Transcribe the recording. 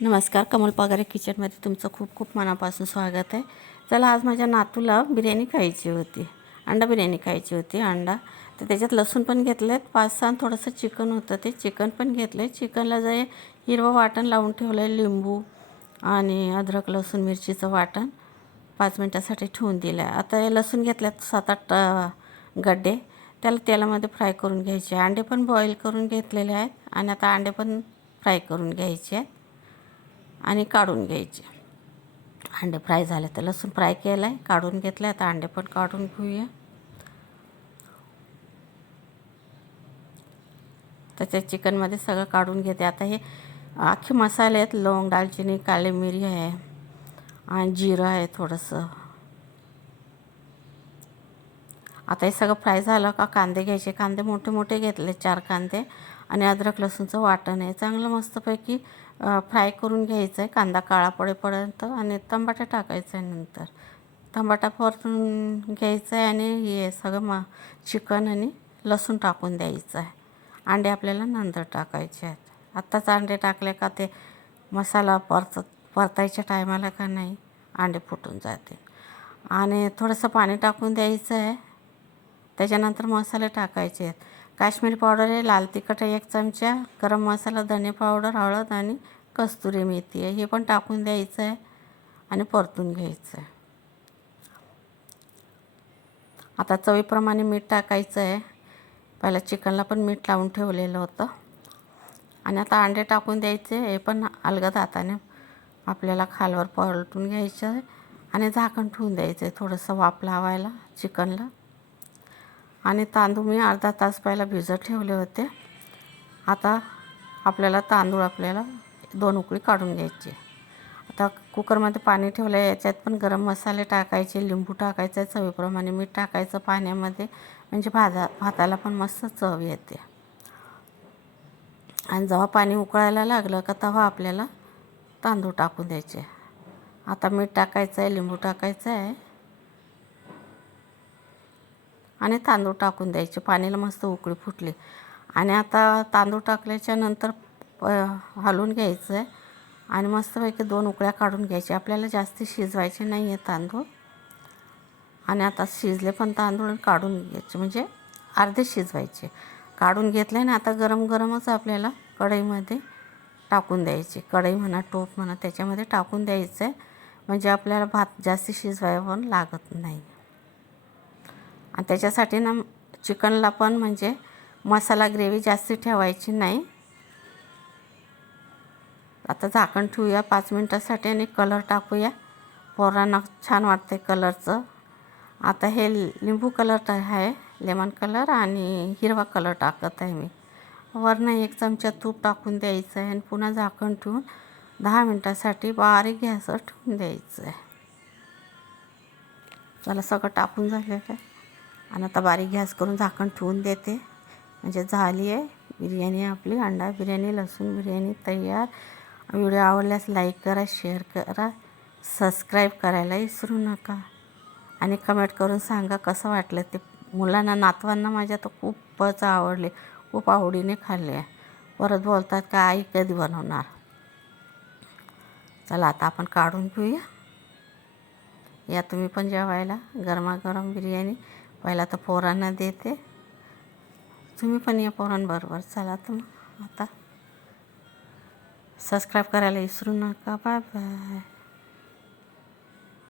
नमस्कार, कमल पगारे किचनमध्ये तुमचं खूप खूप मनापासून स्वागत आहे. चला, आज माझ्या नातूला बिर्याणी खायची होती, अंडा बिर्याणी खायची होती. तर त्याच्यात लसूण पण घेतलं आहे 5-6 आणि थोडंसं चिकन होतं, ते चिकन पण घेतलं आहे. चिकनला जे हिरवं वाटण लावून ठेवलं आहे, लिंबू आणि अद्रक लसूण मिरचीचं वाटण 5 मिनटासाठी ठेवून दिलं आहे. आता हे लसूण घेतल्यात 7-8 गड्डे, त्याला तेलामध्ये फ्राय करून घ्यायचे. अंडे पण बॉईल करून घेतलेले आहेत आणि आता अंडे पण फ्राय करून घ्यायचे आहेत आणि काढून घ्यायचे. अंडे फ्राय झाले तर लसूण फ्राय केलं आहे, काढून घेतलं आहे. आता अंडे पण काढून घेऊया. त्याच्या चिकनमध्ये सगळं काढून घेते. आता हे अख्खे मसाले आहेत, लवंग, दालचिनी, काळी मिरी आहे आणि जिरं आहे थोडंसं. आता हे सगळं फ्राय झालं का कांदे घ्यायचे. कांदे मोठे मोठे घेतले, 4 कांदे आणि अद्रक लसूणचं वाटण आहे. चांगलं मस्तपैकी फ्राय करून घ्यायचं आहे कांदा काळा पडेपर्यंत आणि टमाटर टाकायचं आहे. नंतर टमाटा परतून घ्यायचं आहे आणि हे सगळं चिकन आणि लसूण टाकून द्यायचं आहे. अंडे आपल्याला नंतर टाकायचे आहेत. आत्ताच अंडे टाकले का ते मसाला परतायच्या टायमाला का नाही अंडे फुटून जाते. आणि थोडंसं पाणी टाकून द्यायचं आहे. त्याच्यानंतर मसाले टाकायचे आहेत. काश्मीरी पावडर आहे, लाल तिखट आहे 1 चमचा, गरम मसाला, धने पावडर, हळद आणि कस्तुरी मेथी आहे. हे पण टाकून द्यायचं आहे आणि परतून घ्यायचं आहे. आता चवीप्रमाणे मीठ टाकायचं आहे. पहिला चिकनला पण मीठ लावून ठेवलेलं होतं. आणि आता अंडे टाकून द्यायचे. हे पण अलगद हाताने आपल्याला खालवर पलटून घ्यायचं आहे आणि झाकण ठेवून द्यायचं आहे थोडंसं वाफ लावायला चिकनला. आणि तांदूळ मी अर्धा तास पहिला भिजत ठेवले होते. आता तांदूळ आपल्याला 2 उकळी काढून घ्यायची. आता कुकरमध्ये पाणी ठेवलं आहे. याच्यात पण गरम मसाले टाकायचे, लिंबू टाकायचं, चवीप्रमाणे मीठ टाकायचं पाण्यामध्ये, म्हणजे भाताला पण मस्त चव येते. आणि जेव्हा पाणी उकळायला लागलं का तेव्हा आपल्याला तांदूळ टाकून द्यायचे. आता मीठ टाकायचं आहे, लिंबू टाकायचं आहे आणि तांदूळ टाकून द्यायचे. पाण्याला मस्त उकळी फुटली आणि आता तांदूळ टाकल्याच्या नंतर हलवून घ्यायचं आहे आणि मस्तपैकी 2 उकळ्या काढून घ्यायच्या. आपल्याला जास्त शिजवायचे नाही आहे तांदूळ. आणि आता शिजले पण तांदूळ काढून घ्यायचे, म्हणजे अर्धे शिजवायचे. काढून घेतले आणि आता गरम गरमच आपल्याला कढईमध्ये टाकून द्यायचे. कढई म्हणा, टोप म्हणा, त्याच्यामध्ये टाकून द्यायचं आहे, म्हणजे आपल्याला भात जास्त शिजवायला पण लागत नाही. आणि त्याच्यासाठी ना चिकनला पण म्हणजे मसाला ग्रेव्ही जास्त ठेवायची नाही. आता झाकण ठेवूया 5 मिनटासाठी आणि कलर टाकूया. पोरांना छान वाटते कलरचं. आता हे लिंबू कलर आहे, लेमन कलर, आणि हिरवा कलर टाकत आहे मी. वरनं 1 चमचा तूप टाकून द्यायचं आहे आणि पुन्हा झाकण ठेवून 10 मिनटासाठी बारीक गॅसवर ठेवून द्यायचं आहे. चला, सगळं टाकून झालेलं आहे आणि आता बारीक गॅस करून झाकण ठेवून देते. म्हणजे झाली आहे बिर्याणी आपली, अंडा बिर्याणी, लसूण बिर्याणी तयार. व्हिडिओ आवडल्यास लाईक करा, शेअर करा, सबस्क्राईब करायला विसरू नका आणि कमेंट करून सांगा कसं वाटलं ते. मुलांना, नातवांना माझ्या तर खूपच आवडले, खूप आवडीने खाल्ले आहे. परत बोलतात का आई कधी बनवणार. चला, आता आपण काढून घेऊया. या तुम्ही पण जेवायला गरमागरम बिर्याणी. पहिला तर पोरांना देते, तुम्ही पण या पोरांबरोबर. चला, तर आता सबस्क्राईब करायला विसरू नका. Bye bye.